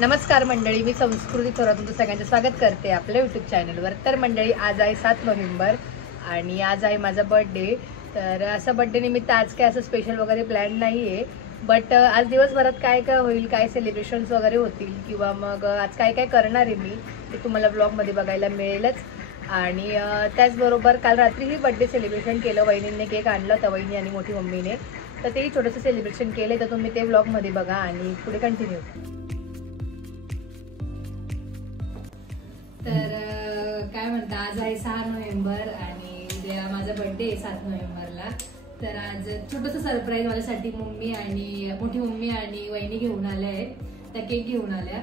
नमस्कार मंडळी, मी संस्कृती थोरात तुमचं सगळ्यांचं स्वागत करते आपल्या यूट्यूब चॅनलवर. तर मंडळी, आज आहे 7 नोव्हेंबर आणि आज आहे माझा बर्थडे. तर असा बर्थडे निमित्त आज काय असं स्पेशल वगैरे प्लॅन नाही आहे, बट आज दिवसभरात काय काय होईल, काय सेलिब्रेशन्स वगैरे होतील किंवा मग आज काय काय करणार आहे मी ते तुम्हाला ब्लॉगमध्ये बघायला मिळेलच. आणि त्याचबरोबर काल रात्रीही बर्थडे सेलिब्रेशन केलं. वहिनींनी केक आणलं होता, वहिनी आणि मोठी मम्मीने, तर तेही छोटंसं सेलिब्रेशन केलं. तर तुम्ही ते ब्लॉगमध्ये बघा आणि पुढे कंटिन्यू. तर काय म्हणता, आज आहे 6 नोव्हेंबर आणि उद्या माझा बर्थडे आहे 7 नोव्हेंबरला. तर आज छोटंसं सरप्राईज माझ्यासाठी मम्मी आणि मोठी मम्मी आणि वहिनी घेऊन आल्या आहेत. त्या केक घेऊन आल्या,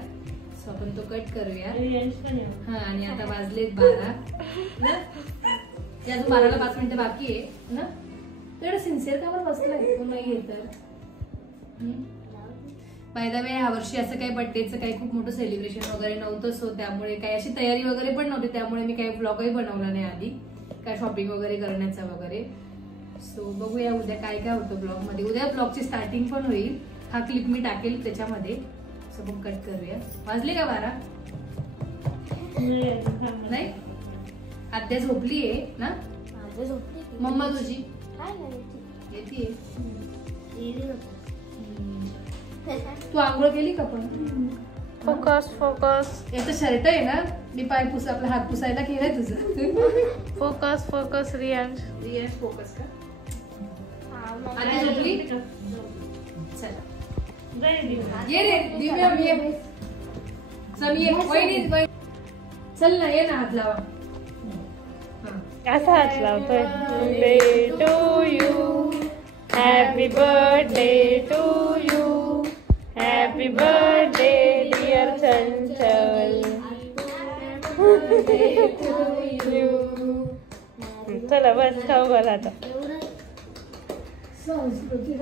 सो आपण तो कट करूया. हा, आणि आता वाजलेत 12 ना, अजून 12ला 5 मिनिटं बाकी आहे ना. तेवढं सिन्सिअर का बरं बसलाय तो नाही येत तर. बाय द वे, ह्या वर्षी असं काही बर्थडेचं काही खूप मोठं सेलिब्रेशन वगैरे नव्हतं, सो त्यामुळे काही अशी तयारी वगैरे पण नव्हती, त्यामुळे मी काही व्लॉगही बनवला नाही आधी, काय शॉपिंग वगैरे करण्याचा वगैरे. सो बघूया उद्या काय काय होतं ब्लॉगमध्ये. उद्या ब्लॉगची स्टार्टिंग पण होईल, हा क्लिप मी टाकेल त्याच्यामध्ये. सो मग कट करूया. वाजले का 12? नाही, आद्या झोपली आहे ना. मम्मा तुझी येते. तू आंघोळ केली का पण? Focus focus. याचं शर्ट आहे ना, मी पाय पुस आपला हात पुसायला केलाय तुझं. Focus focus. Riyansh Riyansh focus का? आणि झोपली. चला ये रे दिव्या, ये चल, ये वहिनी, चल ना, ये ना, हात लावा. असा हात लावतोय. Birthday to you, happy birthday to you, happy birthday dear Chanchal. चला बस, खाऊ घाल आता. संस्कृती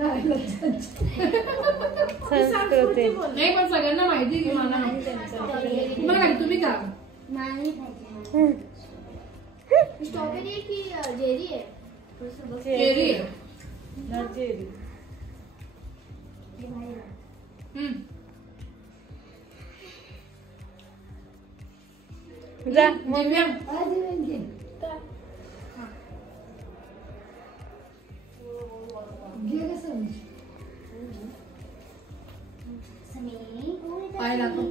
नाही पण सगळ्यांना माहिती की मला तुम्हाला तुम्ही का स्ट्रॉबेरी की जेरी आहे? चेरी आहे. जा दिव्या, पाय दाखव.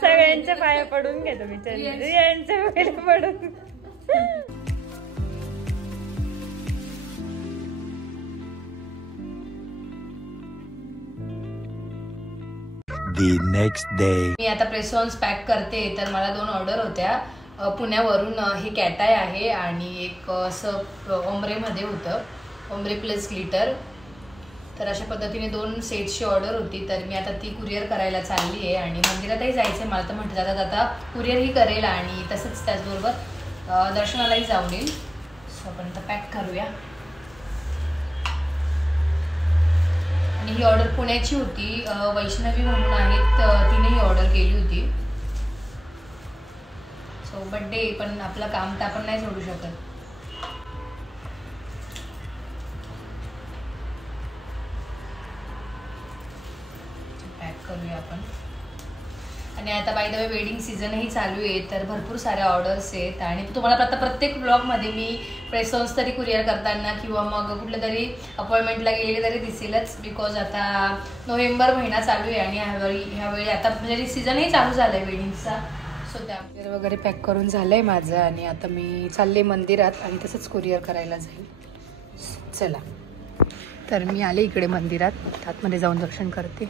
सगळ्यांच्या पाया पडून घेतो मी. रियांच्या पाया पडून. The next day. मी आता प्रेसॉन्स पॅक करते. तर मला 2 ऑर्डर होत्या पुण्यावरून. हे कॅटाय आहे आणि एक असं ओम्ब्रेमध्ये होतं, ओम्ब्रे प्लस ग्लिटर. तर अशा पद्धतीने 2 सेट्सची ऑर्डर होती. तर मी आता ती कुरिअर करायला चालली आहे आणि मंदिरातही जायचं आहे मला. तर म्हटलं जाता जाता कुरिअरही करेल आणि तसंच त्याचबरोबर दर्शनालाही जाऊन येईल. सो आपण आता पॅक करूया. आणि ही ऑर्डर पुण्याची होती, वैष्णवी म्हणून आहेत, तिने ही ऑर्डर केली होती. सो बर्थडे पण आपलं काम तर आपण नाही सोडू शकत. पॅक करूया आपण. आणि आता बाय द वे वेडिंग सीझनही चालू आहे, तर भरपूर साऱ्या ऑर्डर्स आहेत. आणि तुम्हाला आता प्रत्येक ब्लॉगमध्ये मी प्रेसॉन्स तरी कुरिअर करताना किंवा मग कुठल्या तरी अपॉइंटमेंटला गेलेले तरी दिसेलच. बिकॉज आता नोव्हेंबर महिना चालू आहे आणि ह्यावेळी आता म्हणजे सीझनही चालू झालं आहे वेडिंगचा. सो त्या वगैरे पॅक करून झालं आहे माझं आणि आता मी चालले मंदिरात आणि तसंच कुरिअर करायला जाईल. चला, तर मी आले इकडे मंदिरात, आतमध्ये जाऊन दर्शन करते,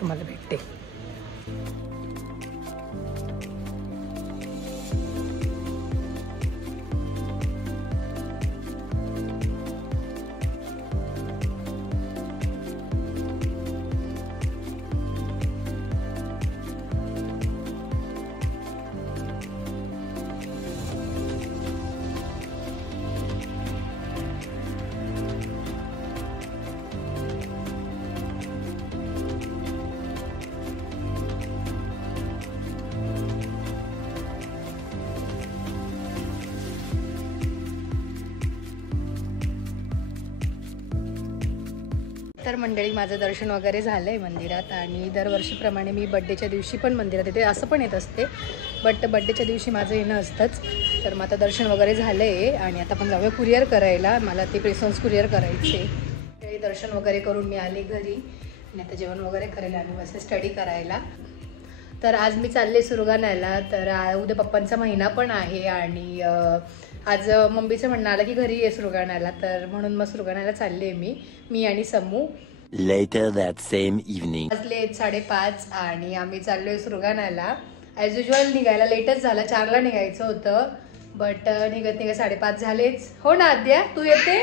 तुम्हाला भेटते. तर मंडळी माझं दर्शन वगैरे झालं आहे मंदिरात आणि दरवर्षीप्रमाणे मी बड्डेच्या दिवशी पण मंदिरात येते, असं पण येत असते बट बड्डेच्या दिवशी माझं येणं असतंच. तर मग आता दर्शन वगैरे झालं आहे आणि आता आपण जाऊया कुरिअर करायला. मला ते प्रेसॉन्स कुरिअर करायचे. दर्शन वगैरे करून मी आले घरी आणि आता जेवण वगैरे करायला आणि बस स्टडी करायला. तर आज मी चालले सुरगाण्याला. तर उद्या पप्पांचा महिना पण आहे आणि आज मम्मीचं म्हणणं आलं की घरी ये सुरगाण्याला, तर म्हणून मग सुरगाण्याला चालले मी आणि समू. Later that same evening. वाजले 5:30 आणि आम्ही चाललोय सुरगाण्याला. ॲज युजल निघायला लेटच झालं, 4ला निघायचं होतं बट निघत 5:30 झालेच. हो ना आद्या, तू येते?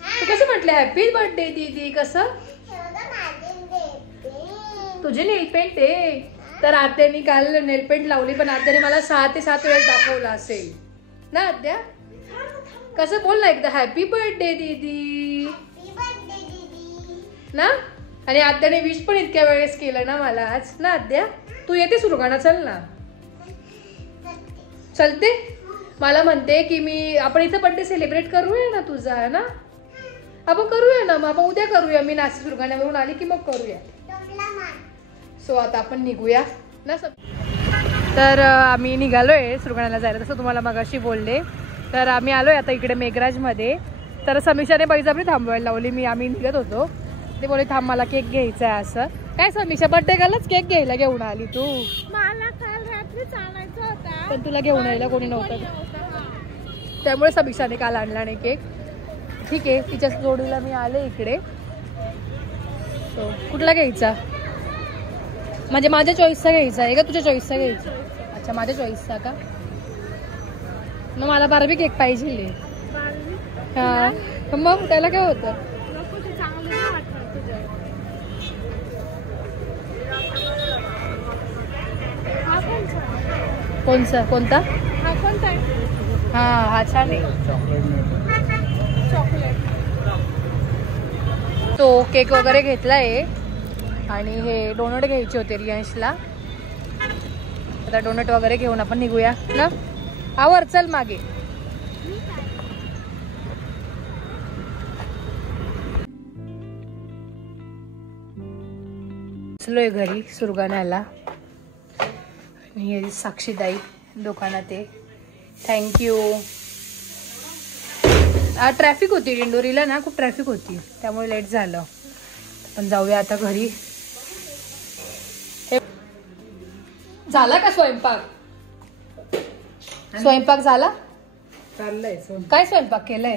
तू कसं म्हटलं हॅपी बर्थडे दीदी? कसं तुझे नेलपेंट आहे? तर आत्याने काल नेलपेंट लावली पण आत्याने मला 6 ते 7 वेळेस दाखवला असेल ना आद्या? कसं बोल ना एकदा, हॅपी बर्थडे दीदी ना. आणि आद्याने विश पण इतक्या वेळेस केलं ना मला आज ना आद्या. तू येते सुरगाणा? चल ना. चलते? मला म्हणते की आपण इथं बर्थडे सेलिब्रेट करूया ना तुझा ना. आपण करूया ना, मग आपण उद्या करूया. मी नाशिक सुरगाण्यावरून आली की मग करूया. सो आता आपण निघूया ना. तर आम्ही निघालोय सुरगाण्याला जायला, तसं तुम्हाला मगाशी बोलले. तर आम्ही आलोय आता इकडे मेघराजमध्ये. तर समीक्षाने बैजाबरी थांबवायला लावली. आम्ही निघत होतो, ते बोलले थांब मला केक घ्यायचा आहे. असं काय समीक्षा, बर्थडे गर्लच केक घ्यायला घेऊन आली तू? मला काल रात्री चालायचं होतं पण तुला घेऊन यायला कोणी नव्हतं, त्यामुळे समीक्षाने काल आणला नाही केक. ठीक आहे, तिच्या जोडीला मी आले इकडे. सो कुठला घ्यायचा? म्हणजे माझ्या चॉईसचा घ्यायचा आहे का तुझ्या चॉईसचा घ्यायचा? अच्छा, माझ्या चॉईसचा का? मग मला बार्बी केक पाहिजे. हा मग त्याला काय होतं? कोणता? हा कोणता आहे? हा छान आहे. तो केक वगैरे घेतलाय आणि हे डोनट घ्यायचे होते रियांशला. आता डोनट वगैरे घेऊन आपण निघूया ना. आवर चल मागे. चलोय घरी सुरगाण्याला आणि हे साक्षीदाई दुकानात आहे. थँक्यू. ट्रॅफिक होती दिंडोरीला ना, खूप ट्रॅफिक होती त्यामुळे लेट झालं. पण जाऊया आता घरी. झाला का स्वयंपाक? स्वयंपाक झाला? चाललंय. काय स्वयंपाक केलाय?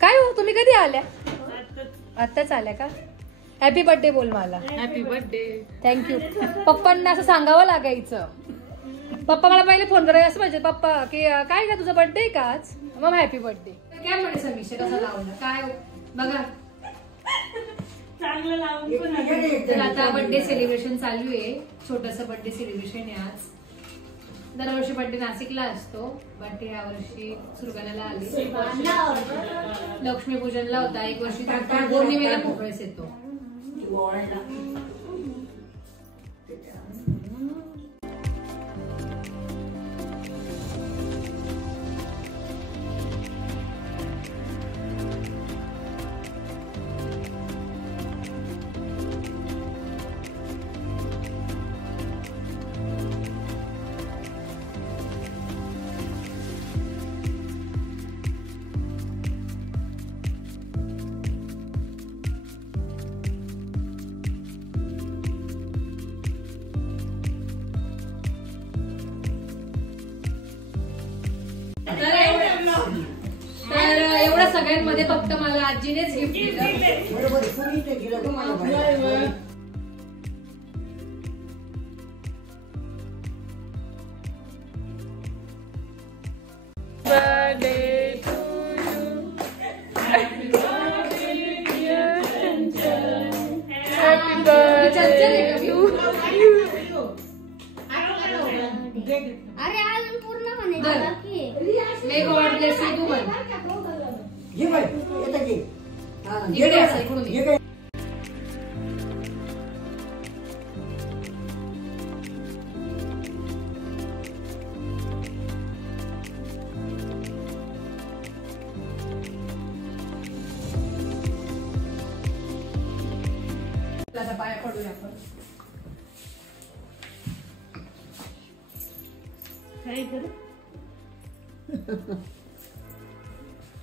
काय हो, तुम्ही कधी आल्या? आत्ताच आल्या का? हॅपी बर्थडे बोल मला. Happy birthday. थँक्यू. पप्पांना असं सांगावं लागायचं. पप्पा मला पहिले फोन करायला असं पाहिजे पप्पा की काय का तुझा बर्थडे का आज, मग हॅपी बर्थडे. काय म्हणे समीक्षा कसं लावलं काय बघा. चांगलं लावून पण. तर आता बर्थडे सेलिब्रेशन चालू आहे. छोटस बर्थडे सेलिब्रेशन आहे आज. दरवर्षी बर्थडे नाशिकला असतो बट या वर्षी सुरगाण्याला आले. लक्ष्मीपूजनला होता. एक वर्षी पौर्णिमेला मोकळेच येतो. तर एवढ्या सगळ्यांमध्ये फक्त मला आजीनेच गिफ्ट दिलं. अरे अजून पूर्ण म्हणे बाकी मे गॉड ब्लेस यू. तू म्हण. इकडे असा इकडून ये. दादा पाया पडूया आपण.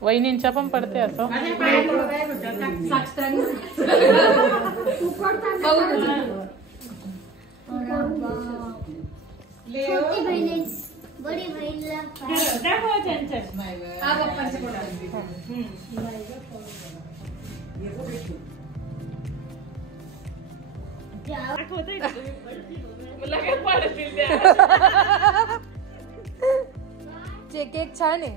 वहिनींच्या पण पडते असं. साक्षरांनी छोटी बहिणी बडी बहिणीला हा पप्पांच्या पुढे. केक छान आहे.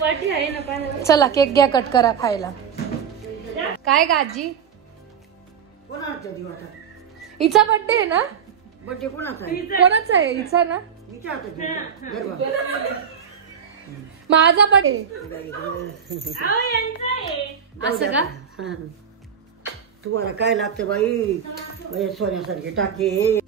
वाटी आहे ना पाण्यात. चला केक घ्या, कट करा खायला. काय गाजी हिचा बर्थडे आहे ना? बर्थडे कोणाचा आहे? कोणाचा आहे? हिचा ना? हिच्या हातात माझा पण आहे. असं का? तुम्हाला काय लागतं बाई? सोन्यासारखे टाके